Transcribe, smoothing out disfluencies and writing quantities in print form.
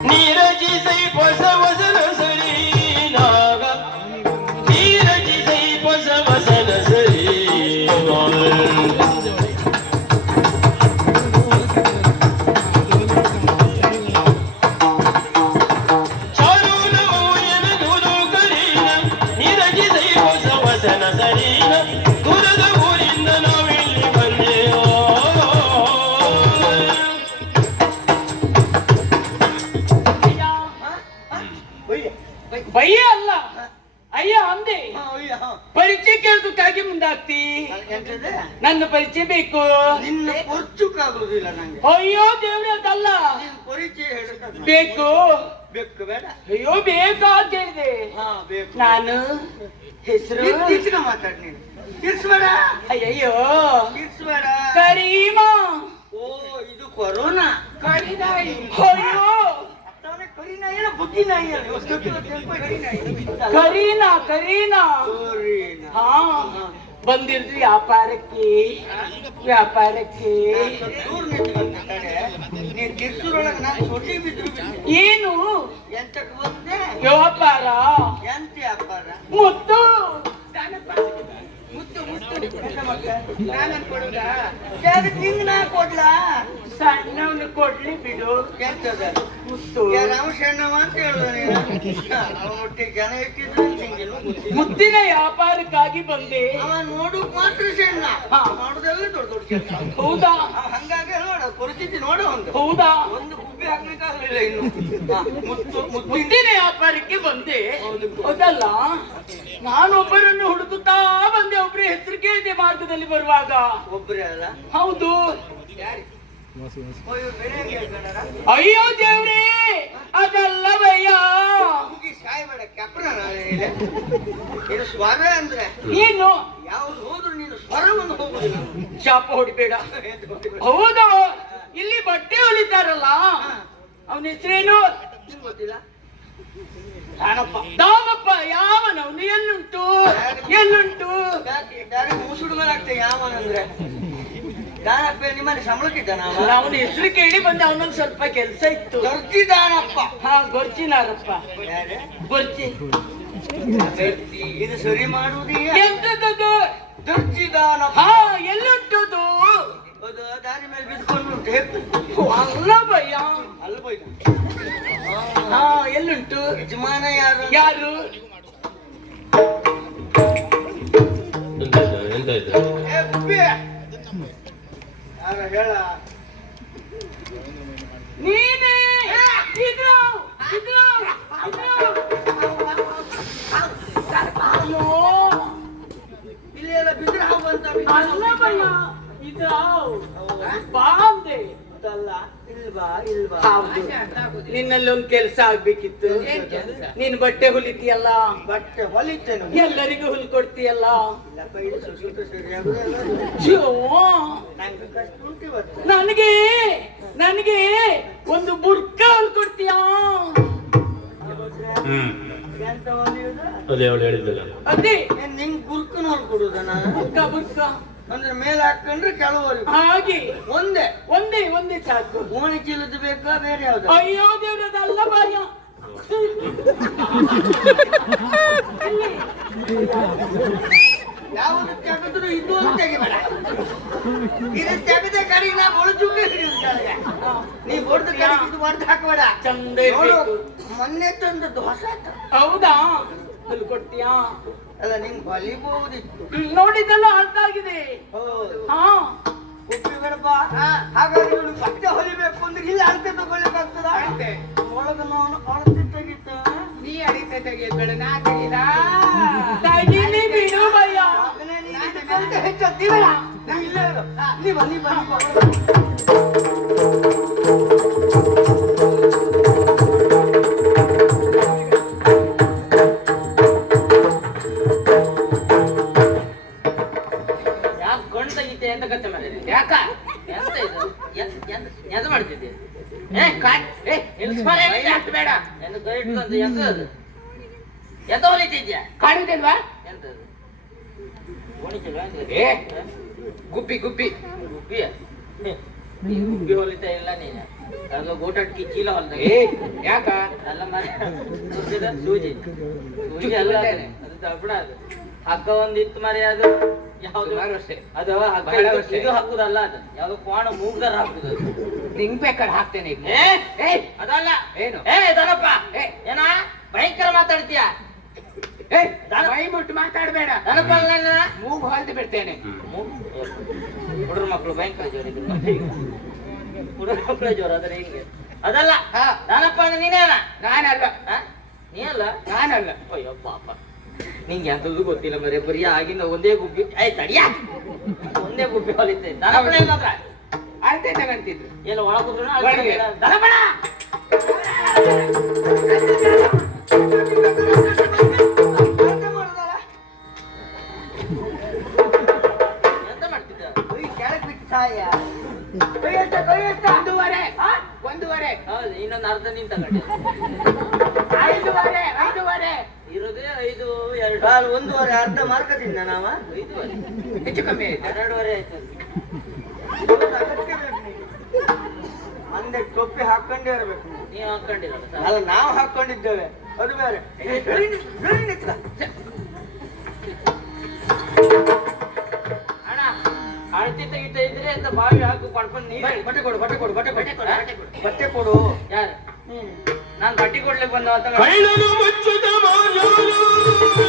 ನೀರಜಿಸೈ ಹೊಸ ವಸನ ಸರಿ ನಾಗ ನೀರಜಿಸೈ ಹೊಸ ವಸನ ಸರಿ ಚಾರು ನಮೋಯನ ಧುರು ಕರೀನ ನೀರಜಿಸೈ ಹೊಸ ವಸನ ಸರೀನ ದೂರದ ಊರಿಂದ ನಾವಿಲ್ಲಿ ಬಂದೆವು ಭಯ್ಯ ಅಲ್ಲ ಅಯ್ಯ ಅಂದೆ ಪರಿಚಯ ಕೇಳೋದಕ್ಕಾಗಿ ಮುಂದಾಗ್ತಿ ನನ್ನ ಪರಿಚಯ ಬೇಕು ನಿನ್ನ ಕೊರ್ಚುಕಾಗುದಿಲ್ಲ ನಂಗೆ ಅಯ್ಯೋ ದೇವ್ರೆ ಅದಲ್ಲ ಪರಿಚಯ ಹೇಳಕ್ ಬೇಕು ಬೇಕು ಬೇಡ ಅಯ್ಯೋ ಬೇಕಾ ಅಂತ ಹೇಳಿದೆ ಬೇಕು ನಾನು ಹೆಸರು ಇಚ್ಚಿನ ಮಾತಾಡ್ ನೀನು ಇರ್ಸ್ಬೇಡ ಅಯ್ಯಯ್ಯೋ ಇರ್ಸ್ಬೇಡ ಕರೀಮಾ ಓ ಇದು ಕೊರೋನಾ ಕರಿನಾಯಿ ಅಯ್ಯೋ ಕರಿನಾಯಿನ ಬುದ್ಧಿನಾಯಿ ಕರೀನಾ ಕರೀನಾ ಕರೀನಾ ಹಾ ಬಂದಿರ್ದು ವ್ಯಾಪಾರಕ್ಕೆ ದೂರ ನಿಂತ್ಕೊಂಡೆ ನೀನ್ ಕಿರ್ಸೂರೊಳಗೆ ನಾನು ಸೊಟ್ಟಿ ಬಿದ್ರು ಏನು ಎಂತಕ್ಕೆ ಬಂದೆ ವ್ಯಾಪಾರ ಎಂತ ವ್ಯಾಪಾರ ಮುತ್ತು ನಿಂಗ್ ನಾ ಕೊಡ್ಲಾ ಸಣ್ಣವನು ಕೊಡ್ಲಿ ಬಿಡು ಎಂತದ ಮುತ್ತು ನಾವು ಸಣ್ಣವ ಅಂತ ಹೇಳಿದ ನೀನು ಒಟ್ಟಿಗೆ ಜನ ಇಟ್ಟಿದ್ರು ನಿಂಗಿಲ್ಲ ಮುತ್ತಿನ ವ್ಯಾಪಾರಕ್ಕಾಗಿ ಬಂದೆ ಅವ ನೋಡುಕ್ ಮಾತ್ರ ಸಣ್ಣ ಹಾ. ಮಾಡುದೆಲ್ಲ ದೊಡ್ಡ ದೊಡ್ಡ ಕೆಲಸ ಹೌದಾ ಹಂಗಾಗಿ ನೋಡ ಪರಿಸ್ಥಿತಿ ನೋಡ ಹೌದಾ ಒಂದು ಗುಬ್ಬಿ ಹಾಕ್ಲಿಕ್ಕಾಗಲಿಲ್ಲ ಇನ್ನು ಮುತ್ತಿನ ವ್ಯಾಪಾರಕ್ಕೆ ಬಂದೆ ಹೌದಲ್ಲ ನಾನೊಬ್ಬರನ್ನು ಹುಡುಕುತ್ತಾ ಬಂದೆ ಒಬ್ಬರ ಹೆಸರು ಕೇಳಿದೆ ಮಾರ್ಗದಲ್ಲಿ ಬರುವಾಗ ಒಬ್ಬರೇ ಅಲ್ಲ ಹೌದು ಓ, ಇವ್ರು ಬೇರೆ ಹೆಂಗೆ ಹೇಳ್ಕೊಂಡಾರ? ಅಯ್ಯೋ ದೇವ್ರೇ ಅದಲ್ಲವಯ್ಯ ಹುಡುಗಿ ಸಾಯ್ಬೇಡ ಕೆಪ್ರ ನಾಳೆ ಇದು ಸ್ವರ ಅಂದ್ರೆ ಏನು ಯಾವ್ದು ಹೋದ್ರು ನೀನು ಸ್ವರವನ್ನು ಹೋಗುದಿಲ್ಲ ಶಾಪ ಹೊಡಿಬೇಡ ಹೌದು ಇಲ್ಲಿ ಬಟ್ಟೆ ಹೊಲಿತಾರಲ್ಲ ಅವನ ಹೆಸರೇನು ನಿಮ್ಗೆ ಗೊತ್ತಿಲ್ಲ ದಾಮಪ್ಪ ಯಾವನವನು ಎಲ್ಲುಂಟು ಡೈರೆಕ್ಟ್ ಮುಸುಡು ಮೇಲೆ ಆಗ್ತದೆ ಯಾವನಂದ್ರೆ ದಾನಪ್ಪ ನಿಮ್ಮಲ್ಲಿ ಸಂಬಳಕ್ಕಿದ್ದಾನ ಅವನ ಹೆಸರು ಕೇಳಿ ಬಂದೆ ಅವನಲ್ಲಿ ಸ್ವಲ್ಪ ಕೆಲಸ ಇತ್ತು ದರ್ಜಿ ದಾನಪ್ಪ ಹಾ ಗೊರ್ಚಿನಾರಪ್ಪ ಯಾರೇ? ಗೊರ್ಚಿ ಇದು ಸರಿ ಮಾಡುವುದೇ ಎಂತದ್ದು ದರ್ಜಿ ದಾನಪ್ಪ ಹಾ ಎಲ್ಲುಂಟುದು ಅದು ದಾರಿ ಮೇಲೆ ಬಿದ್ಕೊಂಡು ಉಂಟು ಅಲ್ಲ ಭಯ್ಯ ಅಲ್ಲ ಬೈದ ಹಾ ಎಲ್ಲುಂಟು ಯಜಮಾನ ಯಾರು ಯಾರು ಎಂತ ಇದು ಏ ಗುಬ್ಬಿ ಯಾರ ಹೇಳ ನೀನೇ ಇದು ಅಯ್ಯೋ ಇಲ್ಲಿ ಎಲ್ಲ ಬಿದ್ರೆ ಹಾವು ಬಂತ ಅಲ್ಲ ಭಯ್ಯ ಇದು ಬಾಂದೆ ಅಲ್ಲ ಇಲ್ವಾ ಇಲ್ವಾ ಹೌದು ನಿನ್ನಲ್ಲಿ ಒಂದು ಕೆಲಸ ಆಗ್ಬೇಕಿತ್ತು ನೀನು ಬಟ್ಟೆ ಹೊಲಿತೀಯಲ್ಲ ಬಟ್ಟೆ ಹೊಲಿತೇನೆ ಎಲ್ಲರಿಗೂ ಹುಲ್ ಕೊಡ್ತೀಯಲ್ಲ ಇಲ್ಲಪ್ಪ ಇದು ಸ್ವಲ್ಪ ಸರಿಯಾಗುದಿಲ್ಲ ಛೋ, ನಂಗೆ ಕಷ್ಟ ಉಂಟು ಇವತ್ತು ನನಗೆ ಒಂದು ಬುರ್ಕ ಹೊಲ್ ಕೊಡ್ತೀಯಾ ಎಂತ ಹೊಲಿಯುದ ಅದೇ ಅವಳು ಹೇಳಿದ್ದಲ್ಲ ಅದೇ ಏನ್ ನಿಂಗ್ ಗುರ್ಕನ ಹೊಲ್ಕೊಡುದನ ಬುರ್ಕ ಅಂದ್ರೆ ಮೇಲೆ ಹಾಕೊಂಡ್ರೆ ಕೆಲವರು ಹಾಗೆ ಒಂದೇ ಒಂದೇ ಸಾಕು ಗೋಣಿ ಚೀಲದ ಬೇಕಾ ಬೇರೆ ಯಾವ್ದು ಅಯ್ಯೋ ದೇವ್ರದಲ್ಲ ಬಾಯ ಯಾವುದು ತೆಗೆದ್ರು ಇದು ತೆಗಿಬೇಡ ಇದು ತೆಗೆದ ಕಡೆಗೆ ನಾ ಒಳಚುಕ್ಕೆ ನೀ ಹೊಡೆದ ಕಡೆಗೆ ಇದು ಹೊಡೆದು ಹಾಕಬೇಡ ಚಂದ ನೋಡು ಇರ್ಬೇಕು. ಮೊನ್ನೆ ತಂದದ್ದು ಹೊಸ ಹೌದಾ ಹುಲ್ ಕೊಡ್ತೀಯಾ ಅಲ್ಲ ನಿಂಗೆ ಹೊಲಿಬಹುದಿತ್ತು ನೋಡಿದೆಲ್ಲ ಅರ್ಥ ಆಗಿದೆ ಹೌದು ಹಾ ಒಪ್ಪಿಬೇಡಪ್ಪ ಹಾಗಾಗಿ ಇವಳು ಬಟ್ಟೆ ಹೊಲಿಬೇಕು ಅಂದ್ರೆ ಇಲ್ಲಿ ಅಳತೆ ತಗೊಳ್ಳಿಕ್ಕಾಗ್ತದ ಒಳಗ ನಾನು ಅಳತೆ ತೆಗಿತ ನೀ ಅಡಿತೆ ತೆಗೆಯಬೇಡ ನಾ ತೆಗಿದ ತಗಿಲಿ ಬಿಡು ಭಯ್ಯ ಹೆಚ್ಚುತ್ತೀವಲ್ಲ ನೀವು ಇಲ್ಲೇ ಇರು. ನೀ ಬಾ, ನೀ ಬಾ, ನೀ ಬಾ. ಯಾಕೆ ಗಂಡು ತೆಗಿತೆ ಅಂತ ಕತ್ತೆ ಮಾಡಿದೆ ಯಾಕ ಎಂತ ಇದು ಎಂತ ಮಾಡ್ತಿದ್ದೆ ಬೇಡ ಎಂತ ಕೈ ಇಟ್ಕೊಂತ ಎಂತ ಅದು ಎಂತ ಹೊಲಿತಿದ್ಯಾ ಕಾಣಿದಲ್ವಾ ಎಂತದು ಗೋಣಿಚಲ್ವಾ ಗುಬ್ಬಿ ಗುಬ್ಬಿಯ ನೀ ಗುಬ್ಬಿ ಹೊಲಿತಾ ಇಲ್ಲ ನೀನು ಅದು ಗೋಟಟ್ಕಿ ಚೀಲ ಹೊಲ್ದಾಗ ಏ ಯಾಕ ಅಲ್ಲ ಮನೆ ಸೂಜಿ ಸೂಜಿ ಅಲ್ಲ ಅದು ದಬ್ಬಣ ಅದು ಹಗ್ಗ ಒಂದಿತ್ತು ಮರಿ ಅದು ಯಾವ್ದು ಸುಮಾರು ವರ್ಷ. ಅದು ಹಗ್ಗ ಬಹಳ ಇದು- ವರ್ಷ. ಇದು ಹಾಕುದಲ್ಲ ಅದು ಯಾವ್ದು ಕೋಣ ಮೂಗ್ದಾರ ಹಾಕುದು ಅದು. ನಿಂಗ್ ಬೇಕಾದ್ರೆ ಹಾಕ್ತೇನೆ ಈಗ ಏ ಏ ಅದಲ್ಲ ಏನು? ಏ ದನಪ್ಪ ಏ. ಏನ ಭಯಂಕರ ಮಾತಾಡ್ತೀಯ ಏ ಮೈ ಮುಟ್ಟು ಮಾತಾಡ್ಬೇಡ ದನಪ್ಪ ಅಲ್ಲ ನೀನು? ಮೂಗು ಹೊಲ್ದು ಬಿಡ್ತೇನೆ ಹುಡುಗ್ರ ಮಕ್ಕಳು ಭಯಂಕರ ಜೋರ ಹುಡುಗ್ರ ಮಕ್ಕಳು ಜೋರ ಅದ್ರ ಹಿಂಗೆ ಅದಲ್ಲ ಹಾ. ದನಪ್ಪ ಅಂದ್ರೆ ನೀನೇನ ನಾನಲ್ಲ ನೀ ಅಲ್ಲ ನಾನಲ್ಲ ಅಯ್ಯೋ ಪಾಪ ನಿಂಗೆ ಎಂತದ್ದು ಗೊತ್ತಿಲ್ಲ ಮರೆ ಬರೀ ಆಗಿಂದ ಒಂದೇ ಗುಬ್ಬಿ ಆಯ್ತು ತಡಿಯ ಒಂದೇ ಗುಬ್ಬಿ ಹೊಲಿತೆ ದನಪಣ ಮಾತ್ರ ಅಳ್ತೆ ತಗಂತಿದ್ರು ಎಲ್ಲ ಒಳ ಕೂತ್ರು ಒಳಗೆ. ದನಪಣ ಎಂತ ಮಾಡ್ತಿದ್ದ ಕೆಳಗೆ ಬಿಟ್ಟು ಸಾಯ ಒಂದೂವರೆ ಒಂದೂವರೆ ಹೌದು ಇನ್ನೊಂದು ಅರ್ಧ ನಿಂತ ತಗೊಂಡೆ ಐದೂವರೆ ಇರೋದೇ 5 2 ಕಾಲು 1.5 ಅರ್ಧ ಮಾರ್ಕದಿಂದ ನಾವ 5 ಹೆಚ್ಚು ಕಮ್ಮಿ ಆಯ್ತಾ 2.5 ಆಯ್ತು ಅಂದೆ ಟೊಪ್ಪಿ ಹಾಕೊಂಡೇ ಇರ್ಬೇಕು ನೀವು. ನೀವು ಹಾಕೊಂಡಿರಲ್ಲ ಸರ್ ಅಲ್ಲ ನಾವು ಹಾಕೊಂಡಿದ್ದೇವೆ ಅದು ಬೇರೆ ಅಣ್ಣ ಅಳತಿ ತೆಗಿತಾ ಇದ್ರೆ ಅಂತ ಬಾವಿ ಹಾಕು ಕೊಡ್ಕೊಂಡು ನೀರು ಬಟ್ಟೆ ಕೊಡು ಬಟ್ಟೆ ಕೊಡು ಬಟ್ಟೆ ಬಟ್ಟೆ ಕೊಡು ಕೊಡು, ಬಟ್ಟೆ ಕೊಡು. ಬಟ್ಟೆ ಕೊಡು ಯಾರು ನಾನು ಬಟ್ಟೆ ಕೊಡ್ಲಿಕ್ಕೆ ಬಂದ ಕಳ್ಳನು ಮುಚ್ಚುತ್ತ ಮಾರ್ಯಾರು